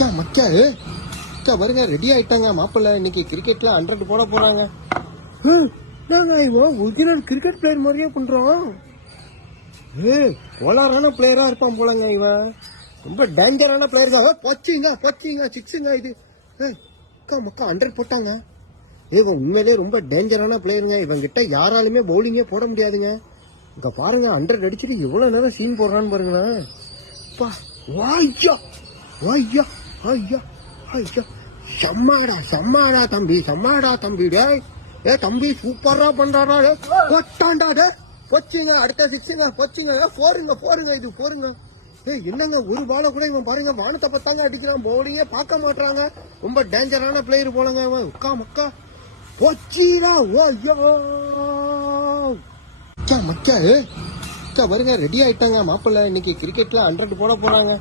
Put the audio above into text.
அக்கா மக்கா அக்கா பாருங்க ரெடி ஆயிட்டாங்க. மாப்பிள்ள இன்னைக்கு கிரிக்கெட்ல ஹண்ட்ரட் போட போறாங்க. நாங்க இவன்? ஒரிஜினல் கிரிக்கெட் பிளேயர் மாதிரியே பண்றோம் ஏ போலாரான பிளேயரா இருப்பான் போலங்க இவன். ரொம்ப டேஞ்சரான பிளேயருங்க பச்சிங்க பச்சிங்க சிக்ஸுங்க இது. அக்கா மக்கா ஹண்ட்ரட் போட்டாங்க. இவன் உண்மையிலே ரொம்ப டேஞ்சரான பிளேயருங்க இவன் கிட்ட யாராலுமே பவுலிங்கே போட முடியாதுங்க. இங்க பாருங்க ஹண்ட்ரட் அடிச்சுட்டு எவ்வளவு நேரம் சீன் போடுறான்னு பாருங்களேன். அப்பா, வாய்யா வாய்யா. ஐயா ஐயா. செம்மாடா செம்மாடா தம்பி செம்மாடா தம்பி டேய். ஏ தம்பி சூப்பரா பண்றாடா டே கொட்டாண்டா டே போச்சுங்க அடுத்த சிக்ஸுங்க போச்சுங்க. போருங்க போருங்க இது போருங்க. ஏய் என்னங்க ஒரு பால கூட இவன் பாருங்க வானத்தை பத்தாங்க அடிக்கிறான். பவுலிங்கே பார்க்க மாட்டாங்க ரொம்ப டேஞ்சரான பிளேயர் போலங்க இவன். உக்கா மக்கா. போச்சீரா ஓ ஐயோ. அக்கா மக்கா அக்கா பாருங்க ரெடி ஆயிட்டாங்க மாப்பிள்ள. இன்னைக்கு கிரிக்கெட்ல ஹண்ட்ரட் போட போறாங்க.